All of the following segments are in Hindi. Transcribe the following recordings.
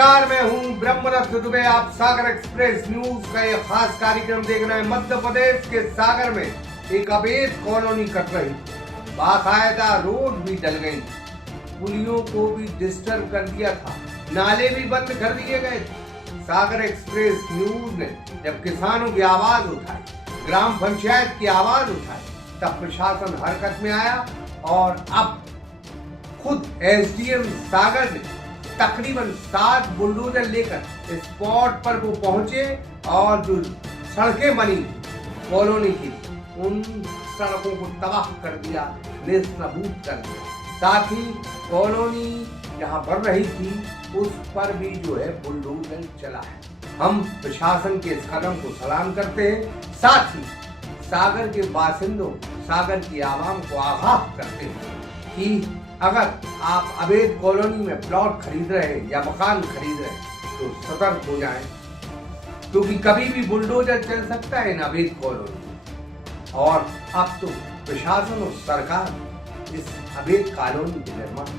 नमस्कार, मैं हूं ब्रह्मरथ दुबे। आप सागर एक्सप्रेस न्यूज का यह खास कार्यक्रम देख रहे हैं। मध्य प्रदेश के सागर में एक अवैध कॉलोनी कट रही, बाकायदा रोड भी डल गई, पुलियों को भी डिस्टर्ब कर दिया था, नाले भी बंद कर दिए गए थे। सागर एक्सप्रेस न्यूज ने जब किसानों की आवाज उठाई, ग्राम पंचायत की आवाज उठाई, तब प्रशासन हरकत में आया और अब खुद एसडीएम सागर ने तकरीबन 7 बुलडोजर लेकर स्पॉट पर वो पहुंचे और जो सड़कें बनी कॉलोनी की, उन सड़कों को तबाह कर दिया, नेस्तनाबूद कर दिया। साथ ही कॉलोनी जहां बढ़ रही थी उस पर भी जो है बुलडोजर चला है। हम प्रशासन के इस कदम को सलाम करते हैं, साथ ही सागर के बासिंदों, सागर की आवाम को आगाह करते हैं कि अगर आप अवैध कॉलोनी में प्लॉट खरीद रहे हैं या मकान खरीद रहे हैं तो सतर्क हो जाएं, क्योंकि कभी भी बुलडोजर चल सकता है इन अवैध कॉलोनी में। और अब तो प्रशासन और सरकार इस अवैध कॉलोनी के निर्माण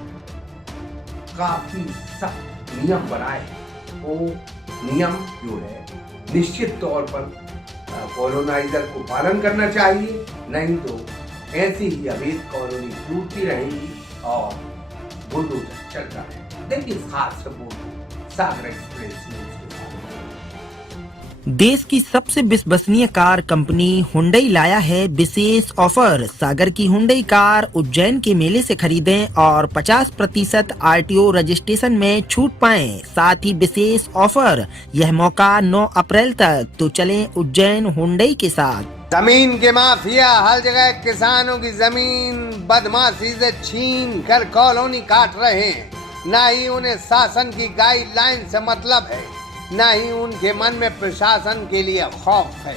काफी सख्त नियम बनाए। वो नियम जो है निश्चित तौर पर कॉलोनाइजर को पालन करना चाहिए, नहीं तो ऐसी ही अवैध कॉलोनी टूटती रहेगी और बुलडोजर चलता है। देखिए खास रिपोर्ट सागर एक्सप्रेस न्यूज के साथ। देश की सबसे विश्वसनीय कार कंपनी हुंडई लाया है विशेष ऑफर। सागर की हुंडई कार उज्जैन के मेले से खरीदें और 50% आरटीओ रजिस्ट्रेशन में छूट पाएं। साथ ही विशेष ऑफर, यह मौका 9 अप्रैल तक, तो चलें उज्जैन हुंडई के साथ। जमीन के माफिया हर जगह किसानों की जमीन बदमाशी से छीन कर कॉलोनी काट रहे हैं। न ही उन्हें शासन की गाइडलाइन से मतलब है, न ही उनके मन में प्रशासन के लिए खौफ है।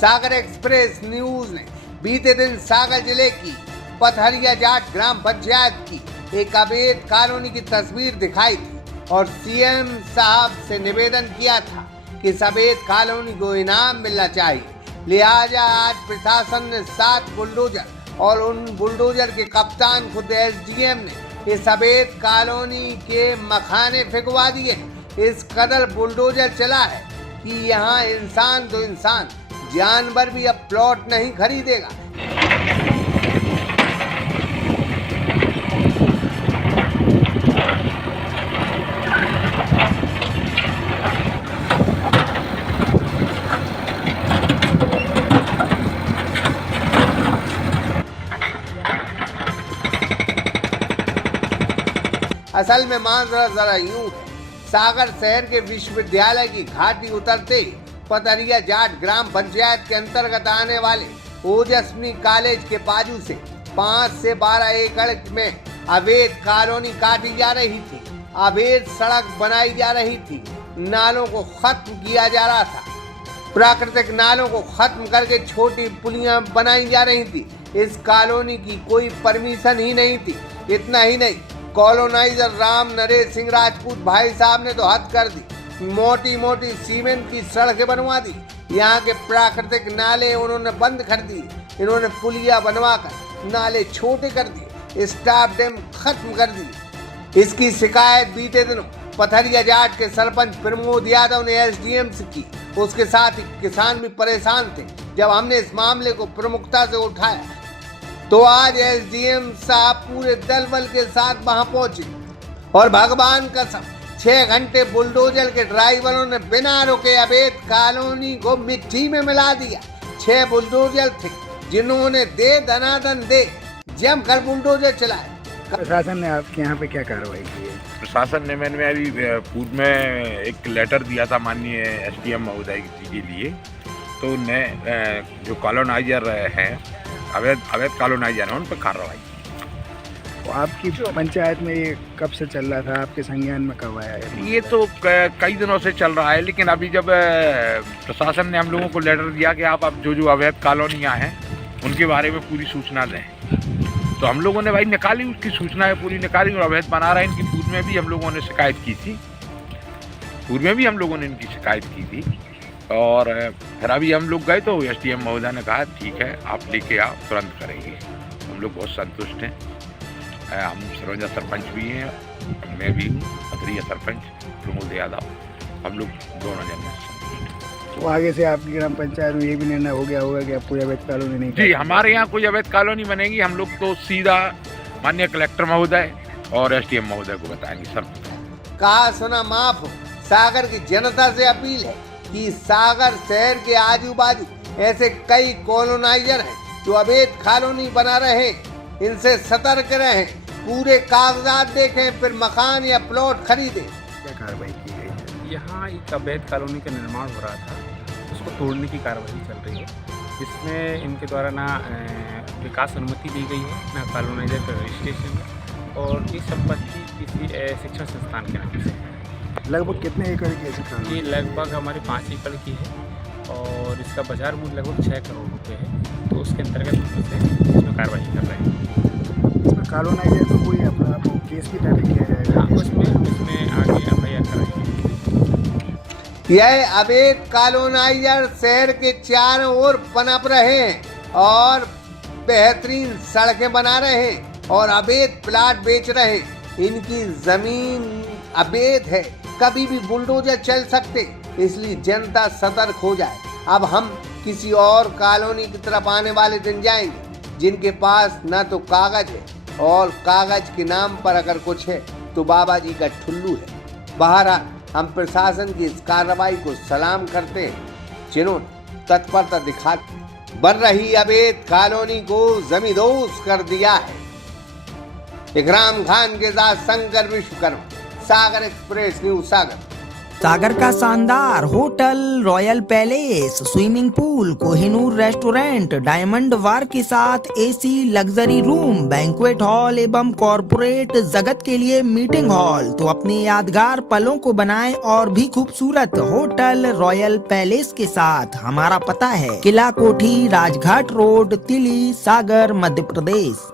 सागर एक्सप्रेस न्यूज ने बीते दिन सागर जिले की पथरिया जाट ग्राम पंचायत की एक अवैध कॉलोनी की तस्वीर दिखाई थी और सीएम साहब से निवेदन किया था कि इस अवैध कॉलोनी को इनाम मिलना चाहिए। लिहाजा आज प्रशासन ने 7 बुलडोजर और उन बुलडोजर के कप्तान खुद एसडीएम ने इस अवैध कॉलोनी के मखाने फेंकवा दिए। इस कदर बुलडोजर चला है कि यहाँ इंसान तो इंसान, जानवर भी अब प्लॉट नहीं खरीदेगा। असल में मामला जरा यूं है, सागर शहर के विश्वविद्यालय की घाटी उतरते ही पथरिया जाट ग्राम पंचायत के अंतर्गत आने वाले ओजस्विनी कॉलेज के बाजू से 5 से 12 एकड़ में अवैध कॉलोनी काटी जा रही थी, अवैध सड़क बनाई जा रही थी, नालों को खत्म किया जा रहा था, प्राकृतिक नालों को खत्म करके छोटी पुलियां बनाई जा रही थी। इस कॉलोनी की कोई परमिशन ही नहीं थी। इतना ही नहीं, कॉलोनाइजर राम नरेश सिंह राजपूत भाई साहब ने तो हद कर दी, मोटी मोटी सीमेंट की सड़कें बनवा दी, यहाँ के प्राकृतिक नाले उन्होंने बंद कर दिए, इन्होंने पुलिया बनवाकर नाले छोटे कर दिए, स्टाफ डैम खत्म कर दिए। इसकी शिकायत बीते दिनों पथरिया जाट के सरपंच प्रमोद यादव ने एसडीएम से की। उसके साथ ही किसान भी परेशान थे। जब हमने इस मामले को प्रमुखता से उठाया तो आज एसडीएम साहब पूरे दल बल के साथ वहां पहुंचे और भगवान कसम 6 घंटे बुलडोजर के ड्राइवरों ने बिना रुके अवैध कॉलोनी को मिट्टी में मिला दिया। 6 बुलडोजर थे जिन्होंने दे दनादन दे जमकर बुलडोजर चलाए। प्रशासन ने आपके यहाँ पे क्या कार्रवाई की है? प्रशासन ने मैंने अभी पूर्व में एक लेटर दिया था माननीय एसडीएम महोदय जी के लिए, तो उनने जो कॉलोनाइजर हैं अवैध कॉलोनाइजर हैं उन पर कार्रवाई। तो आपकी पंचायत में ये कब से चल रहा था, आपके संज्ञान में कब आया है? ये तो कई दिनों से चल रहा है, लेकिन अभी जब प्रशासन ने हम लोगों को लेटर दिया कि आप अब जो अवैध कॉलोनियाँ हैं उनके बारे में पूरी सूचना दें, तो हम लोगों ने भाई निकाली, उसकी सूचनाएं पूरी निकाली और अवैध बना रहे हैं। इनकी पूर्व में भी हम लोगों ने शिकायत की थी, पूर्व में भी हम लोगों ने इनकी शिकायत की थी और फिर अभी हम लोग गए तो एसडीएम महोदय ने कहा ठीक है आप लेके आओ, तुरंत करेंगे। हम लोग बहुत संतुष्ट हैं। हम सरवंजा सरपंच भी हैं, मैं भी हूँ, पथरिया सरपंच प्रमोद यादव, हम लोग दोनों जन। तो आगे से आपकी ग्राम पंचायत में ये भी निर्णय हो गया होगा कि आप कोई अवैध कॉलोनी नहीं जी, हमारे यहाँ कोई अवैध कॉलोनी बनेगी, हम लोग तो सीधा माननीय कलेक्टर महोदय और SDM महोदय को बताएंगे सर। कहा सुना माफ हो। सागर की जनता से अपील है कि सागर शहर के आजू बाजू ऐसे कई कॉलोनाइजर हैं जो अवैध कॉलोनी बना रहे हैं, इनसे सतर्क रहें, पूरे कागजात देखें, फिर मकान या प्लॉट खरीदें। क्या कार्रवाई की गई है? यहाँ एक अवैध कॉलोनी का निर्माण हो रहा था, उसको तोड़ने की कार्रवाई चल रही है। इसमें इनके द्वारा ना विकास अनुमति दी गई है, ना कॉलोनाइजर का रजिस्ट्रेशन है, और ये संपत्ति किसी शिक्षण संस्थान के नाम से है। लगभग कितने एकड़ की ऐसी कॉलोनी? ये लगभग हमारे 5 एकड़ की है और इसका बाजार मूल्य लगभग 6 करोड़ रुपए है। तो उसके अंतर्गत हम से इसमें कार्रवाई कर रहे हैं। इसमें कॉलोनाइजर तो कोई अपना केस की तरह किया जाएगा? हाँ, उसमें हम इसमें आगे FIR कराएंगे। यह अवैध कॉलोनाइजर शहर के चारों ओर पनप रहे हैं और बेहतरीन सड़कें बना रहे हैं और अवैध प्लाट बेच रहे हैं। इनकी जमीन अवैध है, कभी भी बुलडोजर चल सकते, इसलिए जनता सतर्क हो जाए। अब हम किसी और कॉलोनी की तरफ आने वाले दिन जाएंगे जिनके पास ना तो कागज है और कागज के नाम पर अगर कुछ है तो बाबा जी का ठुल्लू है। बहरहाल हम प्रशासन की इस कार्रवाई को सलाम करते हैं, जिन्होंने तत्परता दिखा बन रही अवैध कॉलोनी को जमींदोज कर दिया है। इकराम खान के साथ शंकर विश्वकर्मा, सागर एक्सप्रेस न्यूज सागर। सागर का शानदार hotel, royal palace, swimming pool, Kohinoor restaurant, diamond bar के साथ AC luxury room, banquet hall एवं कॉरपोरेट जगत के लिए मीटिंग हॉल। तो अपने यादगार पलों को बनाएं और भी खूबसूरत होटल रॉयल पैलेस के साथ। हमारा पता है किला कोठी, राजघाट रोड, तिली, सागर, मध्य प्रदेश।